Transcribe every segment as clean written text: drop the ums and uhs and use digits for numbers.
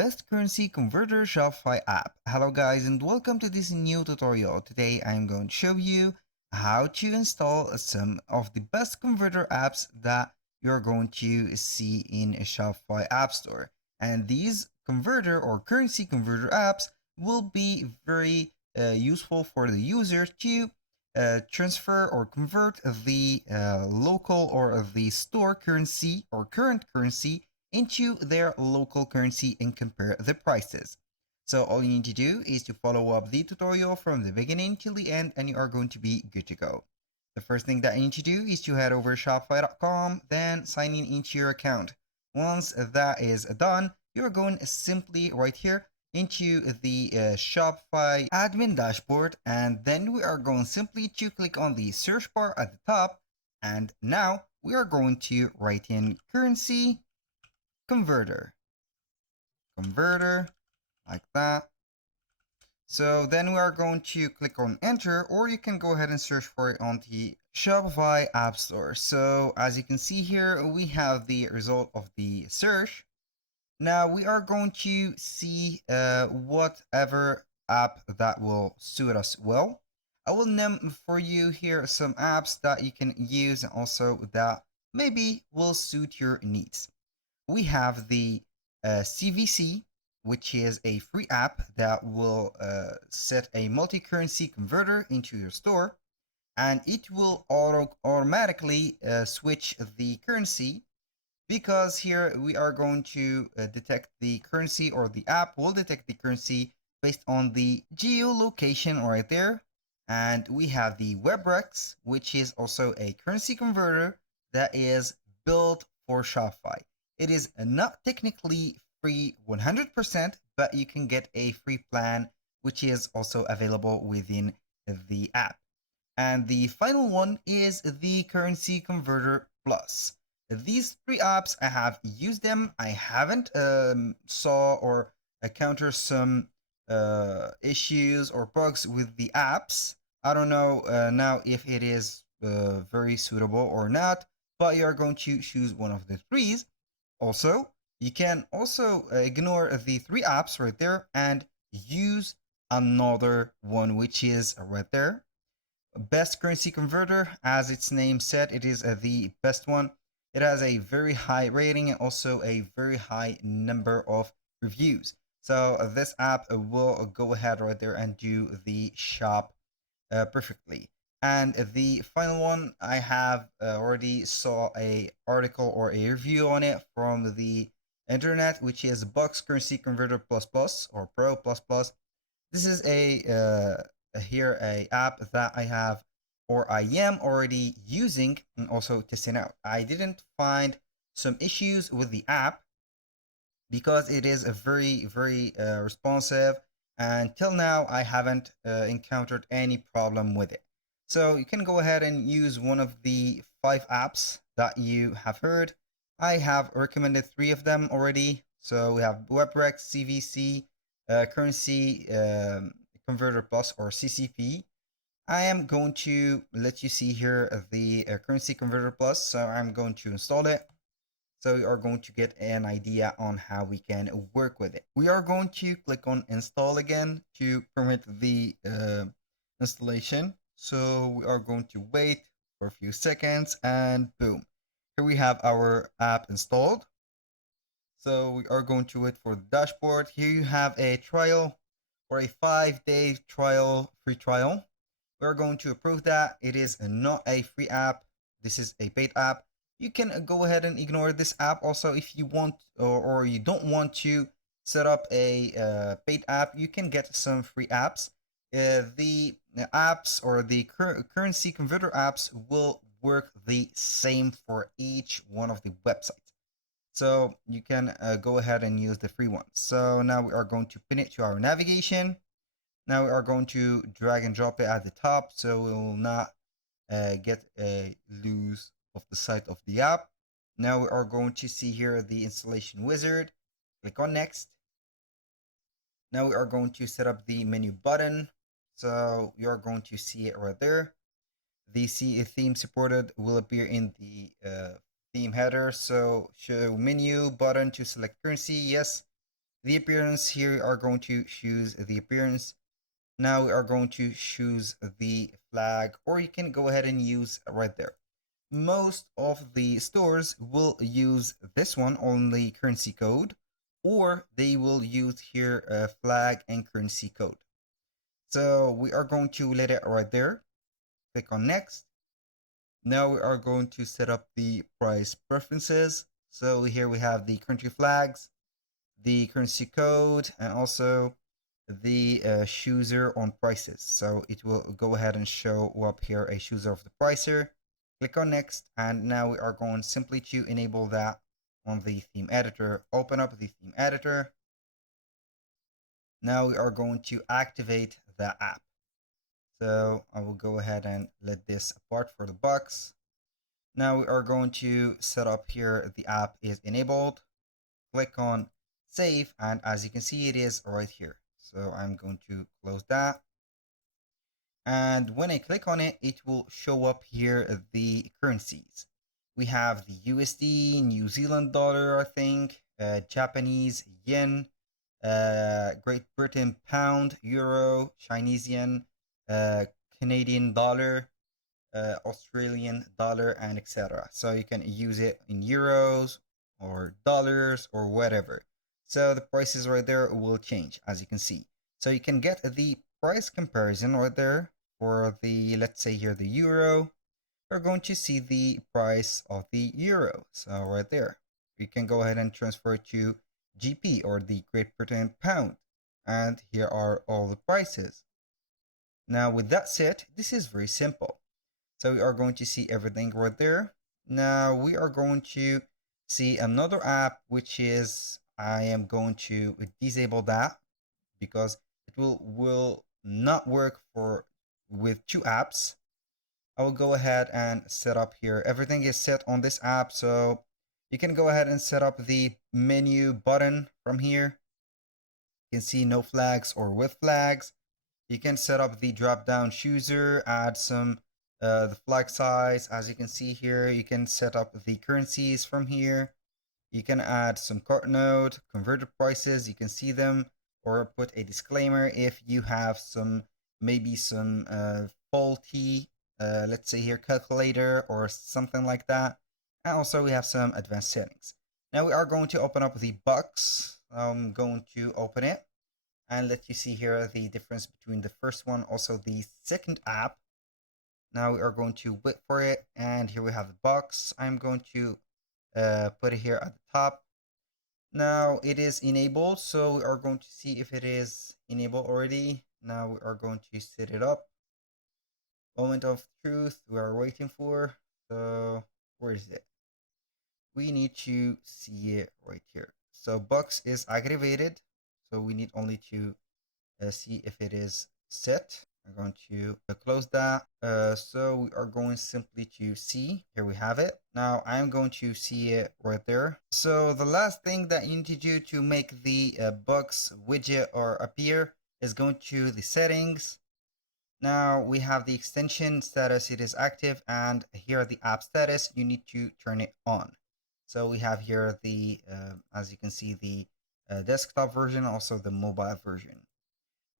best currency converter Shopify app. Hello guys and welcome to this new tutorial. Today I'm going to show you how to install some of the best converter apps that you're going to see in a Shopify App Store. And these converter or currency converter apps will be very useful for the user to transfer or convert the local or the store currency or current currency into their local currency and compare the prices. So all you need to do is to follow up the tutorial from the beginning till the end and you are going to be good to go. The first thing that you need to do is to head over to shopify.com, then sign in into your account. Once that is done, you're going simply right here into the Shopify admin dashboard, and then we are going simply to click on the search bar at the top, and now we are going to write in currency converter like that. So then we are going to click on enter, or you can go ahead and search for it on the Shopify App Store. So as you can see here, we have the result of the search. Now we are going to see whatever app that will suit us well. I will name for you here some apps that you can use and also that maybe will suit your needs. We have the CVC, which is a free app that will set a multi-currency converter into your store, and it will automatically switch the currency, because here we are going to detect the currency, or the app will detect the currency based on the geolocation right there. And we have the WebRex, which is also a currency converter that is built for Shopify. It is not technically free 100%, but you can get a free plan, which is also available within the app. And the final one is the Currency Converter Plus. These three apps, I have used them. I haven't saw or encountered some issues or bugs with the apps. I don't know now if it is very suitable or not, but you are going to choose one of the threes. Also, you can also ignore the three apps right there and use another one, which is right there. Best currency converter, as its name said, it is the best one. It has a very high rating and also a very high number of reviews. So this app will go ahead right there and do the shop perfectly. And the final one, I have already saw a article or a review on it from the internet, which is Box Currency Converter Plus Plus or Pro Plus Plus. This is a app that I have, or I am already using and also testing out. I didn't find some issues with the app because it is a very responsive, and till now I haven't encountered any problem with it. So you can go ahead and use one of the 5 apps that you have heard. I have recommended 3 of them already. So we have WebRex, CVC, Currency Converter Plus, or CCP. I am going to let you see here the Currency Converter Plus. So I'm going to install it. So we are going to get an idea on how we can work with it. We are going to click on install again to permit the installation. So we are going to wait for a few seconds, and boom, here we have our app installed. So we are going to wait for the dashboard. Here you have a trial, or a 5-day trial, free trial. We're going to approve that. It is not a free app. This is a paid app. You can go ahead and ignore this app also if you want, or you don't want to set up a paid app. You can get some free apps. The apps or the currency converter apps will work the same for each one of the websites. So you can go ahead and use the free ones. So now we are going to pin it to our navigation. Now we are going to drag and drop it at the top, so we will not get loose of the site of the app. Now we are going to see here the installation wizard. Click on next. Now we are going to set up the menu button. So you are going to see it right there. The theme supported will appear in the theme header. So show menu button to select currency. Yes. The appearance, here we are going to choose the appearance. Now we are going to choose the flag, or you can go ahead and use right there. Most of the stores will use this one, only currency code, or they will use here a flag and currency code. So we are going to let it right there. Click on next. Now we are going to set up the price preferences. So here we have the country flags, the currency code, and also the chooser on prices. So it will go ahead and show up here a chooser of the pricer. Click on next, and now we are going simply to enable that on the theme editor. Open up the theme editor. Now we are going to activate the app. So I will go ahead and let this apart for the box. Now we are going to set up here the app is enabled. Click on save, and as you can see, it is right here. So I'm going to close that. And when I click on it, it will show up here the currencies. We have the USD, New Zealand dollar, I think, Japanese yen, Great Britain pound, euro, Chinese yen, Canadian dollar, Australian dollar, and etc. So you can use it in euros or dollars or whatever. So the prices right there will change, as you can see. So you can get the price comparison right there for the, let's say here, the euro. We're going to see the price of the euro. So right there, you can go ahead and transfer it to GP, or the Great Britain pound. And here are all the prices. Now with that said, this is very simple. So we are going to see everything right there. Now we are going to see another app, which is, I am going to disable that because it will not work for with two apps. I will go ahead and set up here. Everything is set on this app, so you can go ahead and set up the menu button from here. You can see no flags or with flags. You can set up the drop down chooser, add some the flag size. As you can see here, you can set up the currencies from here. You can add some cart node, converter prices, you can see them, or put a disclaimer if you have some, maybe some faulty, let's say here, calculator or something like that. And also we have some advanced settings. Now we are going to open up the box. I'm going to open it and let you see here the difference between the first one, also the second app. Now we are going to wait for it, and here we have the box. I'm going to put it here at the top. Now it is enabled, so we are going to see if it is enabled already. Now we are going to set it up. Moment of truth we are waiting for. So where is it? We need to see it right here. So box is activated, so we need only to see if it is set. I'm going to close that. So we are going simply to see. Here we have it. Now I'm going to see it right there. So the last thing that you need to do to make the box widget or appear is going to the settings. Now we have the extension status, it is active, and here the app status, you need to turn it on. So we have here the, as you can see, the desktop version, also the mobile version.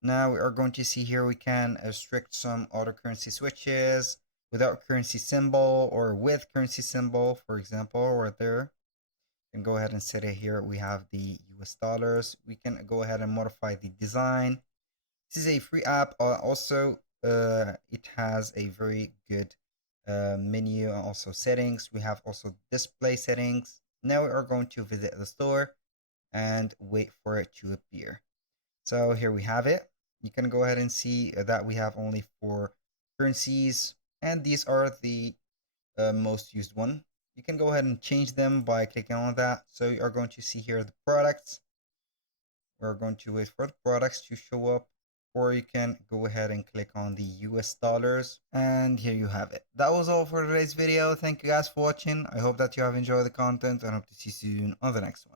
Now we are going to see here we can restrict some auto currency switches without currency symbol or with currency symbol, for example, right there. You can go ahead and set it here. We have the US dollars. We can go ahead and modify the design. This is a free app. Also, it has a very good menu and also settings. We have also display settings. Now we are going to visit the store and wait for it to appear. So here we have it. You can go ahead and see that we have only 4 currencies, and these are the most used one. You can go ahead and change them by clicking on that. So you are going to see here the products. We're going to wait for the products to show up, or you can go ahead and click on the US dollars, and here you have it. That was all for today's video. Thank you guys for watching. I hope that you have enjoyed the content, and hope to see you soon on the next one.